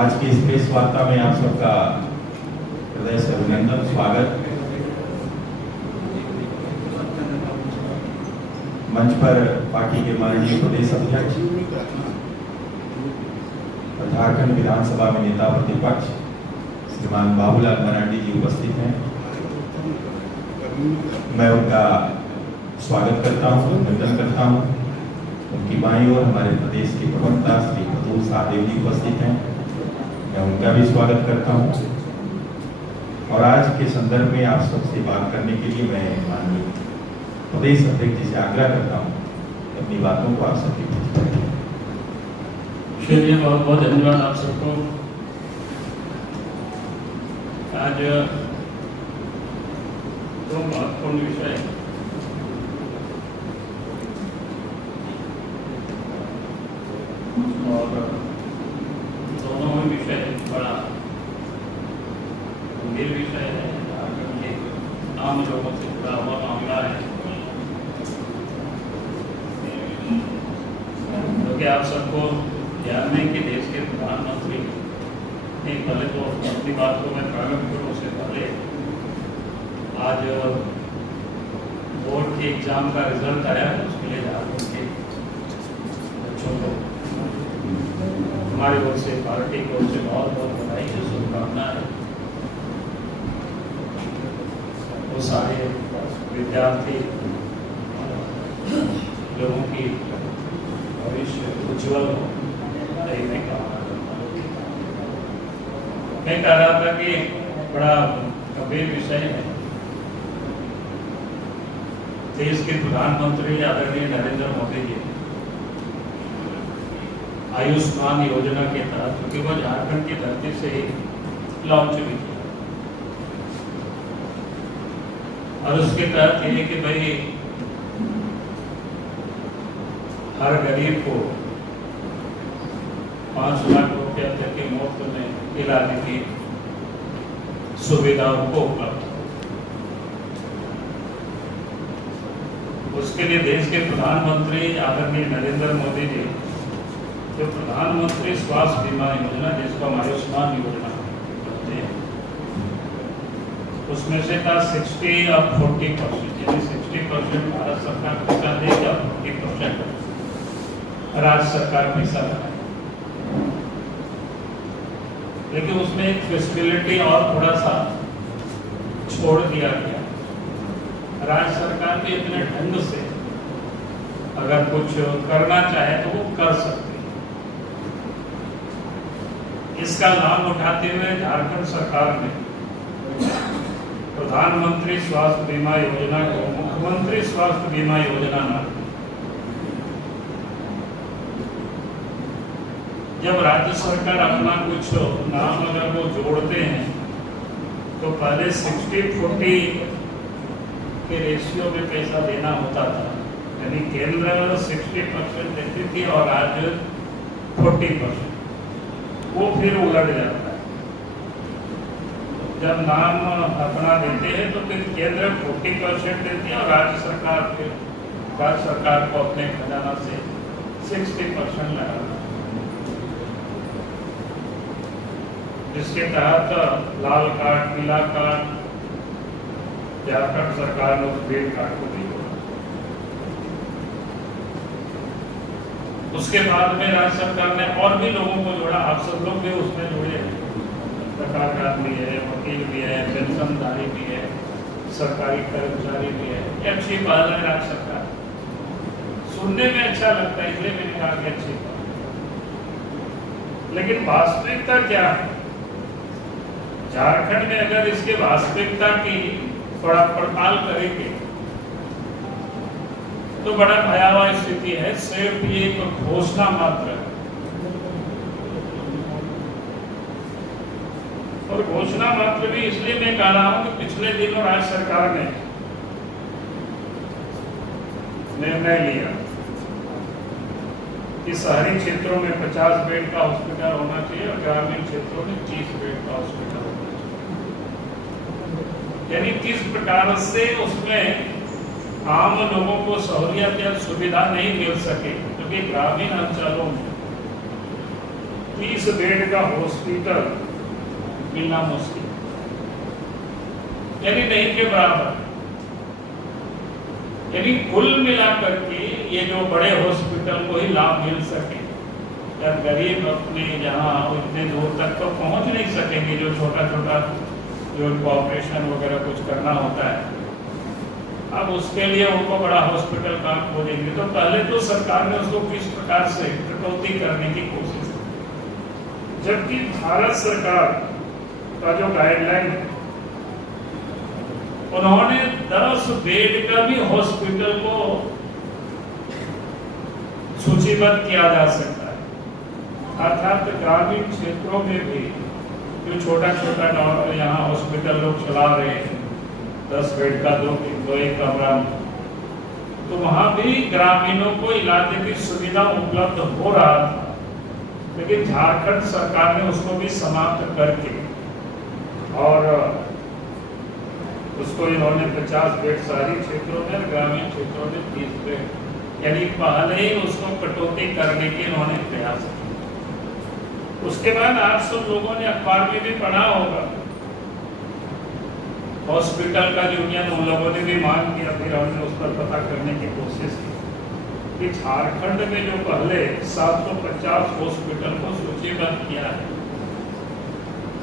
आज की इस प्रेस वार्ता में आप सबका हृदय से अभिनंदन, स्वागत। मंच पर पार्टी के माननीय प्रदेश अध्यक्ष, झारखंड विधानसभा में नेता प्रतिपक्ष श्रीमान बाबूलाल मरांडी जी उपस्थित हैं। मैं उनका स्वागत करता हूँ, अभिनंदन करता हूँ। उनकी बाईं ओर हमारे प्रदेश के प्रवक्ता श्री अतुल साहदेव जी उपस्थित हैं, मैं उनका भी स्वागत करता हूँ। और आज के संदर्भ में आप सबसे बात करने के लिए मैं माननीय प्रदेश अध्यक्ष जी से आग्रह करता हूँ अपनी बातों को आप सबके बीच रखें। चलिए, बहुत बहुत धन्यवाद आप सबको। आज दो महत्वपूर्ण विषय और दोनों में विषय बड़ा गंभीर विषय है, आम लोगों से जुड़ा हुआ मामला है। क्योंकि आप सबको ध्यान में कि देश के प्रधानमंत्री ने पहले तो अपनी बात को मैं प्रारंभ करूँ उससे पहले आज बोर्ड के एग्जाम का रिजल्ट आया है, उसके लिए झारखंड के बच्चों को हमारी ओर से, पार्टी की ओर से बहुत बहुत बधाई है, शुभकामना है। वो सारे विद्यार्थी लोगों की भविष्य उज्ज्वल हो, यही मैं कह रहा था कि बड़ा गंभीर विषय है। देश के प्रधानमंत्री आदरणीय नरेंद्र मोदी जी आयुष्मान योजना के तहत, क्योंकि वो झारखंड की धरती से ही लॉन्च भी किया, और उसके तहत ये कि भाई हर गरीब को 5 लाख रुपया तक के मुफ्त में इलाज की सुविधा उनको उपलब्ध। उसके लिए देश के प्रधानमंत्री आदरणीय नरेंद्र मोदी जी जो प्रधानमंत्री स्वास्थ्य बीमा योजना, जिसको हम आयुष्मान योजना कहते हैं, उसमें से था 60 और 40%, यानी 60% भारत सरकार पैसा देगी और 40% राज्य सरकार पैसा लगाए। लेकिन उसमें एक फैसिलिटी और थोड़ा सा छोड़ दिया गया। राज्य सरकार भी इतने ढंग से अगर कुछ करना चाहे तो वो कर सकते। इसका लाभ उठाते हुए झारखंड सरकार ने प्रधानमंत्री स्वास्थ्य बीमा योजना को मुख्यमंत्री स्वास्थ्य बीमा योजना नाम दिया। जब राज्य सरकार अपना कुछ नाम अगर वो जोड़ते हैं तो पहले 60-40 के रेशियो में पैसा देना होता था, यानी केंद्र 60% देती थी और राज्य 40%। वो फिर उलट जाता है। जब नाम अपना देते हैं तो फिर केंद्र 40% देती है और राज्य सरकार को अपने खजाना से 60% लगाना, जिसके तहत लाल कार्ड, पीला कार्ड झारखंड सरकार ने उस ग्रीन कार्ड को दी। उसके बाद में राज्य सरकार ने और भी लोगों को जोड़ा, आप सब लोग भी उसमें जुड़े हैं। सरकार का आदमी है, वकील भी है, पेंशनधारी भी है, सरकारी कर्मचारी भी है। ये अच्छी बात है, राज्य सरकार सुनने में अच्छा लगता है, इसलिए मैंने कहा कि अच्छी बात। लेकिन वास्तविकता क्या है? झारखंड में अगर इसके वास्तविकता की थोड़ा पड़ताल करेंगे तो बड़ा भयावह स्थिति है। सिर्फ ये एक घोषणा मात्र है, और घोषणा मात्र भी इसलिए मैं कह रहा हूं कि पिछले दिनों राज्य सरकार ने निर्णय लिया कि शहरी क्षेत्रों में 50 बेड का हॉस्पिटल होना चाहिए और ग्रामीण क्षेत्रों में 30 बेड का हॉस्पिटल होना चाहिए। यानी किस प्रकार से उसमें आम लोगों को सहूलियत या सुविधा नहीं मिल सके, क्योंकि ग्रामीण अंचलों में 30 बेड का हॉस्पिटल मिलना मुश्किल, यानी नहीं के बराबर। यानी कुल मिलाकर के ये जो बड़े हॉस्पिटल को ही लाभ मिल सके, या गरीब अपने जहाँ इतने दूर तक तो पहुंच नहीं सकेंगे, जो छोटा छोटा जो ऑपरेशन वगैरह कुछ करना होता है, अब उसके लिए उनको बड़ा हॉस्पिटल कहाँ खोजेंगे। तो पहले तो सरकार ने उसको किस प्रकार से कटौती करने की कोशिश की, जबकि भारत सरकार का जो गाइडलाइन है, उन्होंने 10 बेड का भी हॉस्पिटल को सूचीबद्ध किया जा सकता है, अर्थात ग्रामीण क्षेत्रों में भी जो छोटा छोटा यहाँ हॉस्पिटल लोग चला रहे हैं, 10 बेड का दो एक कमरा, तो वहां भी ग्रामीणों को इलाज की सुविधा उपलब्ध हो रहा था, लेकिन झारखंड सरकार ने उसको भी समाप्त करके और उसको इन्होंने 50 बेड शहरी क्षेत्रों में, ग्रामीण क्षेत्रों में 30 बेड, यानी पहले ही उसको कटौती करने के इन्होंने प्रयास किया। उसके बाद आप सब लोगों ने अखबार में भी पढ़ा होगा, हॉस्पिटल का यूनियन उन लोगों ने भी मांग किया, फिर हमने उस पर पता करने की कोशिश की कि झारखंड में जो पहले 750 हॉस्पिटल को सूचीबद्ध किया है,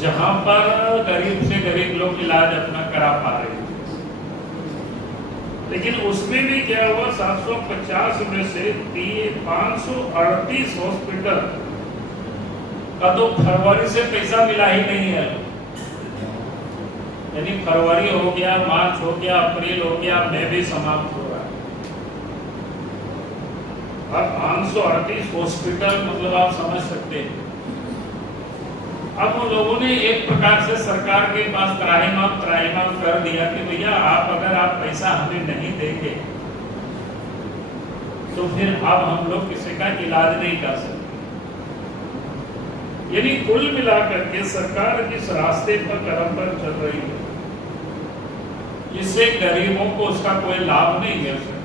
जहां पर गरीब से गरीब लोग इलाज अपना करा पा रहे हैं, लेकिन उसमें भी क्या हुआ, 750 में से 538 हॉस्पिटल का तो फरवरी से पैसा मिला ही नहीं है। यानी फरवरी हो गया, मार्च हो गया, अप्रैल हो गया, मई भी समाप्त हो रहा है। अब 538 हॉस्पिटल, मतलब आप समझ सकते हैं। अब उन लोगों ने एक प्रकार से सरकार के पास त्राहिमाम कर दिया कि भैया अगर आप पैसा हमें नहीं देंगे तो फिर अब हम लोग किसी का इलाज नहीं कर सकते। यानी कुल मिलाकर के सरकार जिस रास्ते पर कदम पर चल रही है, इससे गरीबों को उसका कोई लाभ नहीं मिल सकता।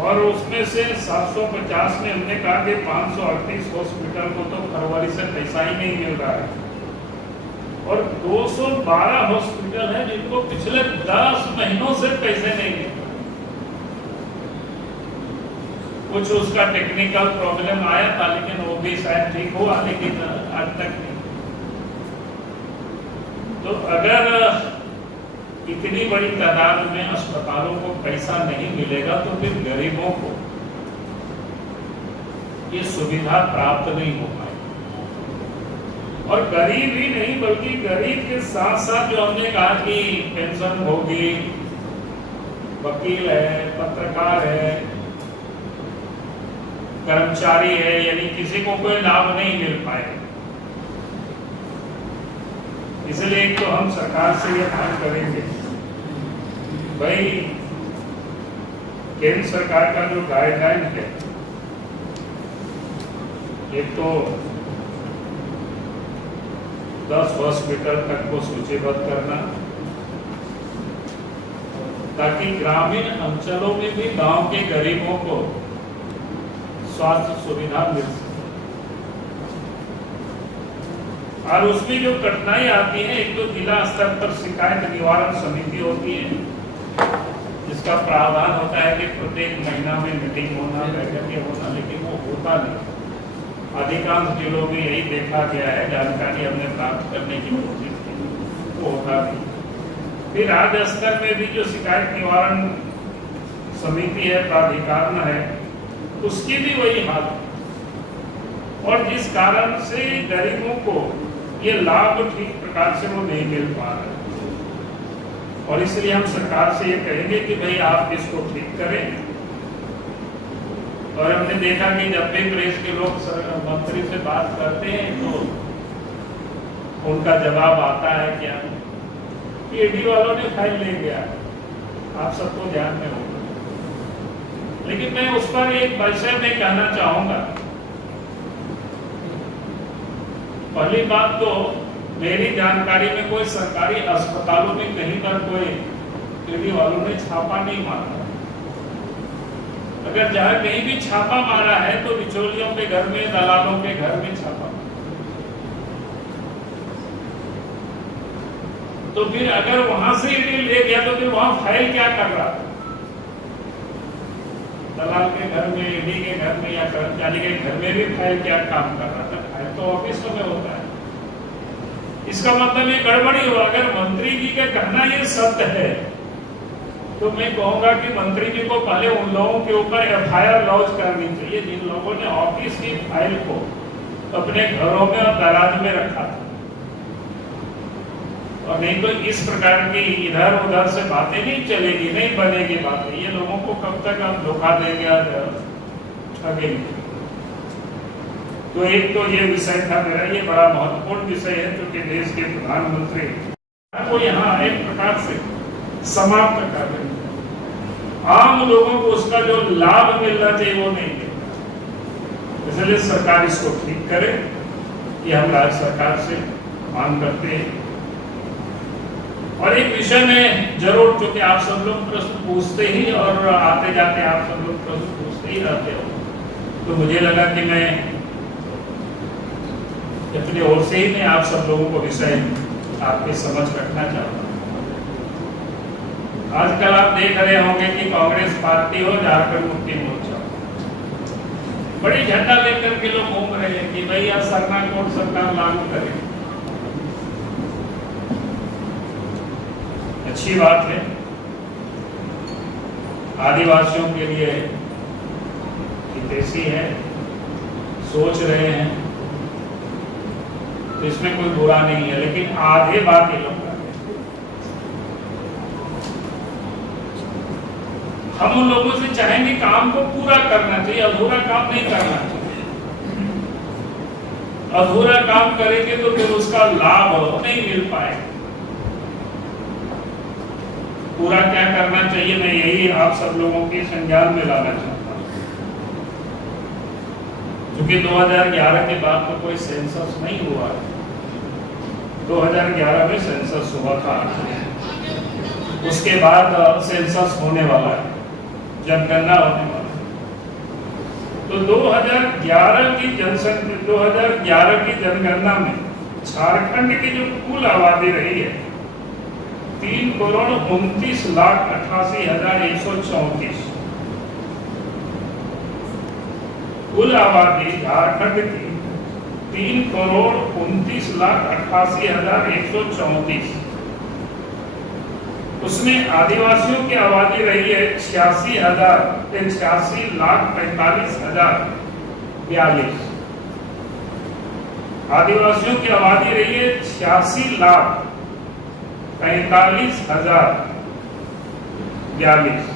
और उसमें से 750 में हमने कहा कि 538 हॉस्पिटल को तो फरवरी से पैसा ही नहीं मिल रहा है, और 212 हॉस्पिटल है जिनको पिछले 10 महीनों से पैसे नहीं मिल रहे। कुछ उसका टेक्निकल प्रॉब्लम आया था, लेकिन वो भी शायद ठीक हुआ, लेकिन आज तक नहीं। तो अगर इतनी बड़ी तादाद में अस्पतालों को पैसा नहीं मिलेगा तो फिर गरीबों को ये सुविधा प्राप्त नहीं हो पाएगी। और गरीब ही नहीं, बल्कि गरीब के साथ साथ जो हमने कहा कि पेंशन होगी, वकील है, पत्रकार है, कर्मचारी है, यानी किसी को कोई लाभ नहीं मिल पाएगा। इसलिए एक तो हम सरकार से ये मांग करेंगे, भाई केंद्र सरकार का जो गाइडलाइन है, एक तो 10 हॉस्पिटल तक को सूचीबद्ध करना, ताकि ग्रामीण अंचलों में भी गांव के गरीबों को स्वास्थ्य सुविधा मिल सके। और उसमें जो कठिनाई आती है, एक तो जिला स्तर पर शिकायत निवारण समिति होती है, जिसका प्रावधान होता है कि प्रत्येक महीना में मीटिंग होना, बैठकें होना, लेकिन वो होता नहीं। अधिकांश जिलों में यही देखा गया है, जानकारी हमने प्राप्त करने की कोशिश की, वो होता नहीं। फिर राज्य स्तर में भी जो शिकायत निवारण समिति है, प्राधिकरण है, उसकी भी वही हाल है। और जिस कारण से गरीबों को ये लाभ ठीक प्रकार से वो नहीं मिल पा रहा है, और इसलिए हम सरकार से ये कहेंगे कि भाई आप इसको ठीक करें। और हमने देखा कि जब भी प्रेस के लोग मंत्री से बात करते हैं तो उनका जवाब आता है क्या, ईडी वालों ने फाइल ले गया, आप सबको ध्यान में होगा। लेकिन मैं उस पर एक विषय में कहना चाहूंगा। पहली बात तो मेरी जानकारी में कोई सरकारी अस्पतालों में कहीं पर कोई ईडी वालों ने छापा नहीं मारा। अगर जहां कहीं भी छापा मारा है तो बिचौलियों के घर में, दलालों के घर में छापा। तो फिर अगर वहां से ईडी ले गया तो फिर वहां फाइल क्या कर रहा था? दलाल के घर में, ईडी के घर में या कर्मचारी के घर में भी फाइल क्या काम कर रहा था? फाइल तो ऑफिसों में होता है। इसका मतलब ये गड़बड़ी हो। अगर मंत्री जी का कहना ये सत्य है तो मैं कहूंगा कि मंत्री जी को पहले उन लोगों के ऊपर एफआईआर लॉन्च करनी चाहिए जिन लोगों ने ऑफिस की फाइल को अपने घरों में और दराज में रखा था। और नहीं तो इस प्रकार की इधर उधर से बातें नहीं चलेगी, नहीं बनेगी बातें। ये लोगों को कब तक आप धोखा देंगे और ठगेंगे। तो एक तो ये विषय था मेरा, ये बड़ा महत्वपूर्ण विषय है क्योंकि देश के प्रधानमंत्री को यहाँ एक प्रकार से समाप्त कर रहे हैं। आम लोगों को उसका जो लाभ मिलना चाहिए वो नहीं मिलता। इसलिए सरकार इसको ठीक करे, ये हम राज्य सरकार से मांग करते हैं। और एक विषय में जरूर, क्योंकि आप सब लोग प्रश्न पूछते ही और आते जाते आप सब लोग प्रश्न पूछते ही रहते हो, तो मुझे लगा कि मैं अपनी ओर से ही मैं आप सब लोगों को विषय आपके समझ रखना चाहता हूँ। आजकल आप देख रहे होंगे कि कांग्रेस पार्टी हो, झारखंड मुक्ति मोर्चा, बड़ी झंडा लेकर के लोग घूम रहे हैं कि भैया सरना कोड सरकार लागू करे। अच्छी बात है, आदिवासियों के लिए हितैषी है, सोच रहे हैं, तो इसमें कोई बुरा नहीं है। लेकिन आधे बात ये लोग कर रहे हैं। हम उन लोगों से चाहेंगे काम को पूरा करना चाहिए, अधूरा काम नहीं करना चाहिए। अधूरा काम करेंगे तो फिर उसका लाभ नहीं मिल पाएगा। पूरा क्या करना चाहिए, मैं यही आप सब लोगों के संज्ञान में लाना चाहता हूँ। क्योंकि 2011 के बाद तो कोई सेंसस नहीं हुआ है। 2011 में सेंसस हुआ था, उसके बाद सेंसस होने वाला है, जनगणना होने वाला है। तो 2011 की जनसंख्या, 2011 की जनगणना में झारखंड की जो कुल आबादी रही है 3,29,88,134। कुल आबादी झारखंड की 3,29,88,134। उसमें आदिवासियों की आबादी रही है 86,45,42,042। आदिवासियों की आबादी रही है 86,45,042।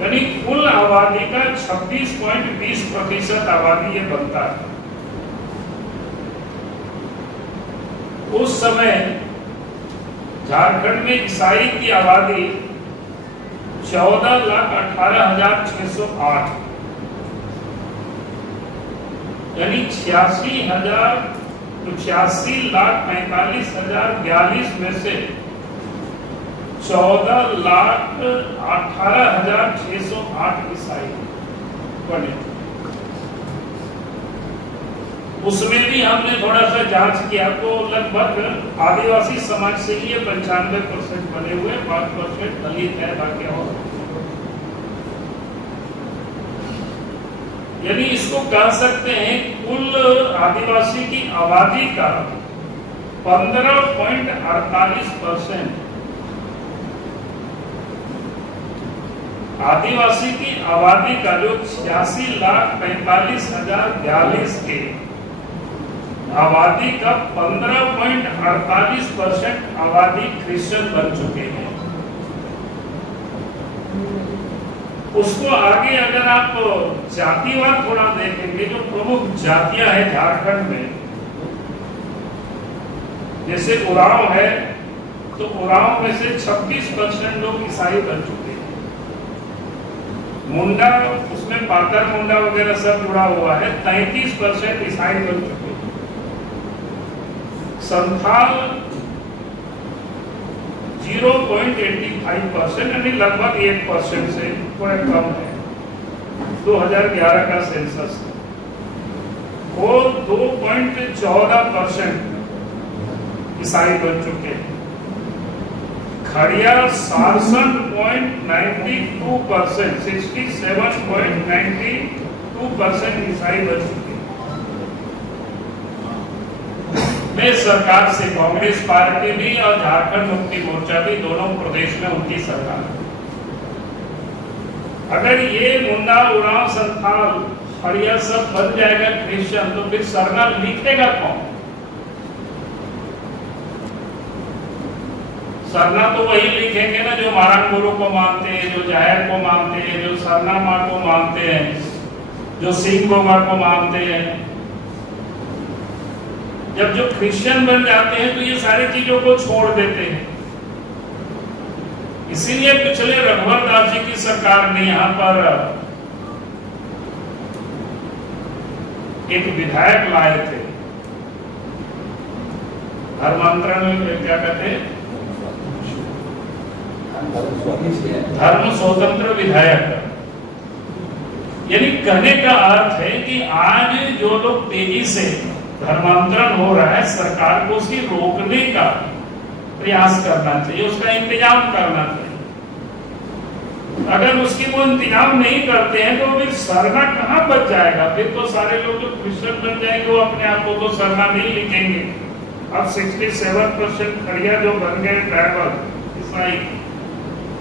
यानी कुल आबादी का 26.20% आबादी ये बनता है। उस समय झारखंड में ईसाई की आबादी 14,18,608, यानी 86,45,042 में से 14,18,608 ईसाई बने। उसमें भी हमने थोड़ा सा जांच किया तो लगभग आदिवासी समाज से ही 95% बने हुए, 5% दलित है, बाकी और। यानी इसको कह सकते हैं कुल आदिवासी की आबादी का 15.48%। आदिवासी की आबादी का जो 86,45,042 के आबादी का 15.48% आबादी क्रिश्चियन बन चुके हैं। उसको आगे अगर आप जातिवाद थोड़ा देखेंगे, जो प्रमुख जातियां हैं झारखंड में, जैसे उरांव है, तो उरांव में से 26% लोग ईसाई बन चुके हैं। मुंडा, उसमें पातर मुंडा वगैरह सब जुड़ा हुआ है, 33% ईसाई बन चुके हैं। संथाल 0.85%, यानी लगभग 1% से थोड़ा कम है। 2011 का सेंसस वो 2.14% ईसाई बन चुके हैं। खड़िया 67.92%, 67.92% ईसाई बन चुके हैं। मैं सरकार से, कांग्रेस पार्टी भी और झारखंड मुक्ति मोर्चा भी, दोनों प्रदेश में उनकी सरकार है। अगर ये मुंडा उरांव संथाल खड़िया सब बन जाएगा क्रिश्चियन, तो फिर सरना लिखेगा कौन? सरना तो वही लिखेंगे ना जो मारंग गुरु को मानते हैं, जो जायर को मानते हैं, जो सरना माँ को मानते हैं, जो सिंह गोमा को मानते हैं। जब जो क्रिश्चियन बन जाते हैं तो ये सारी चीजों को छोड़ देते हैं। इसीलिए पिछले रघुवर दास जी की सरकार ने यहाँ पर एक विधायक लाए थे, धर्मांतरण, क्या कहते हैं, धर्म स्वतंत्र विधायक। यानी कहने का अर्थ है कि आज जो लोग तेजी से धर्मांतरण हो रहा है, सरकार को उसे रोकने का प्रयास करना चाहिए, उसका इंतजाम करना चाहिए। अगर उसकी वो इंतजाम नहीं करते हैं तो फिर सरना कहाँ बच जाएगा? फिर तो सारे लोग जो क्रिश्चियन बन जाएंगे वो अपने आप को तो सरना नहीं लिखेंगे। अब 67% खड़िया जो बन गए ट्राइबल ईसाई,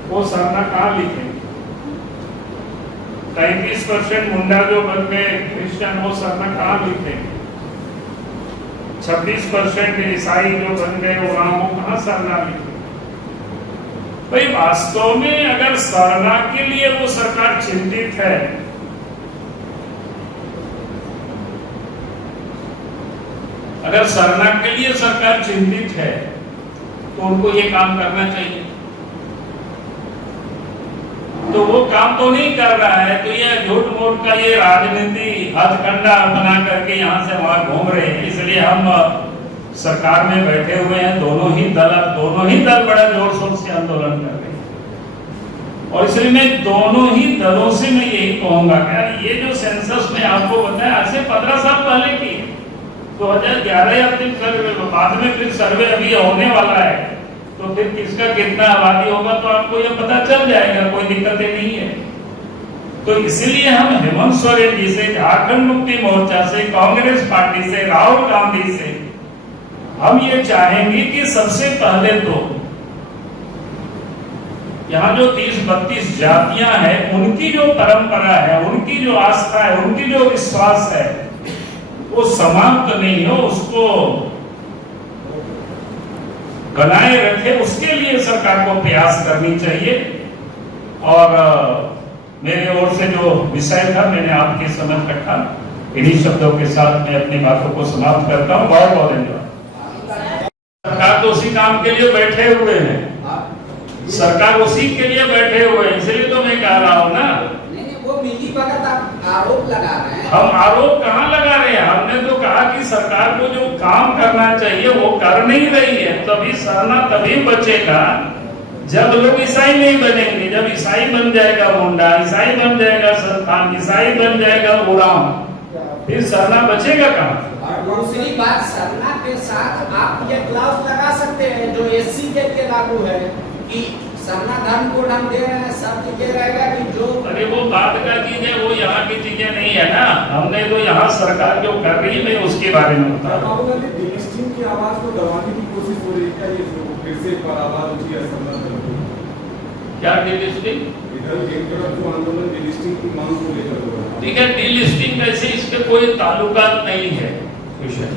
वो सरना कहाँ लिखेंगे? 35% मुंडा जो बन गए क्रिश्चियन, वो सरना कहाँ लिखेंगे? 26% ईसाई जो बन गए वो कहाँ सरना लिखेंगे? भाई वास्तव में अगर सरना के लिए वो सरकार चिंतित है, अगर सरना के लिए सरकार चिंतित है तो उनको ये काम करना चाहिए। तो वो काम तो नहीं कर रहा है, तो ये झूठ मूठ का ये राजनीति हथकंडा बना करके यहाँ से वहां घूम रहे हैं। इसलिए हम सरकार में बैठे हुए हैं, दोनों ही दल बड़ा जोर शोर से आंदोलन कर रहे हैं। और इसलिए मैं दोनों ही दलों से मैं यही कहूंगा कि ये जो सेंसस में आपको बताया, आज से 15 साल पहले की 2011 या फिर सर्वे, बाद में फिर सर्वे अभी होने वाला है, तो फिर किसका कितना आबादी होगा तो आपको ये पता चल जाएगा, कोई दिक्कत नहीं है। तो इसीलिए हम हेमंत सोरेन जी से, झारखंड मुक्ति मोर्चा से, कांग्रेस पार्टी से, राहुल गांधी से हम ये चाहेंगे कि सबसे पहले तो यहाँ जो 30-32 जातियां हैं, उनकी जो परंपरा है, उनकी जो आस्था है, उनकी जो विश्वास है, वो समाप्त नहीं हो, उसको बनाए रखे, उसके लिए सरकार को प्रयास करनी चाहिए। और मेरे ओर से जो विषय था मैंने आपके समझ रखा। इन्हीं शब्दों के साथ मैं अपनी बातों को समाप्त करता हूँ। बहुत बहुत धन्यवाद। सरकार तो उसी काम के लिए बैठे हुए हैं, सरकार उसी के लिए बैठे हुए हैं, इसलिए तो मैं कह रहा हूँ ना। नहीं, वो मिली भगत आप आरोप लगा रहे हैं। हम आरोप कहाँ लगा रहे हैं? हमने तो कहा कि सरकार को जो काम करना चाहिए वो कर नहीं रही है। तभी सरना तभी बचेगा जब लोग ईसाई नहीं बनेंगे। जब ईसाई बन जाएगा मुंडा, ईसाई बन जाएगा संतान, ईसाई बन जाएगा उरांव, फिर सरना बचेगा कहाँ? और दूसरी बात, सरना के साथ आप ये क्लास लगा सकते हैं जो एससी के लागू है कि सरना धर्म को हम दे रहे हैं, सब ये रहेगा कि जो, अरे वो बात का चीज है, वो यहाँ की चीजें नहीं है ना। हमने तो यहाँ सरकार जो कर रही है मैं उसके बारे में बता रहा हूँ। की आवाज को दबाने की कोशिश हो रही है क्या? ये जो फिर से एक बार आवाज उठी है सरना धर्म की। क्या डीलिस्टिंग? इधर एक तरफ जो आंदोलन डीलिस्टिंग की मांग को लेकर हो रहा है। ठीक है, डीलिस्टिंग कैसे, इसके कोई ताल्लुकात नहीं है विषय।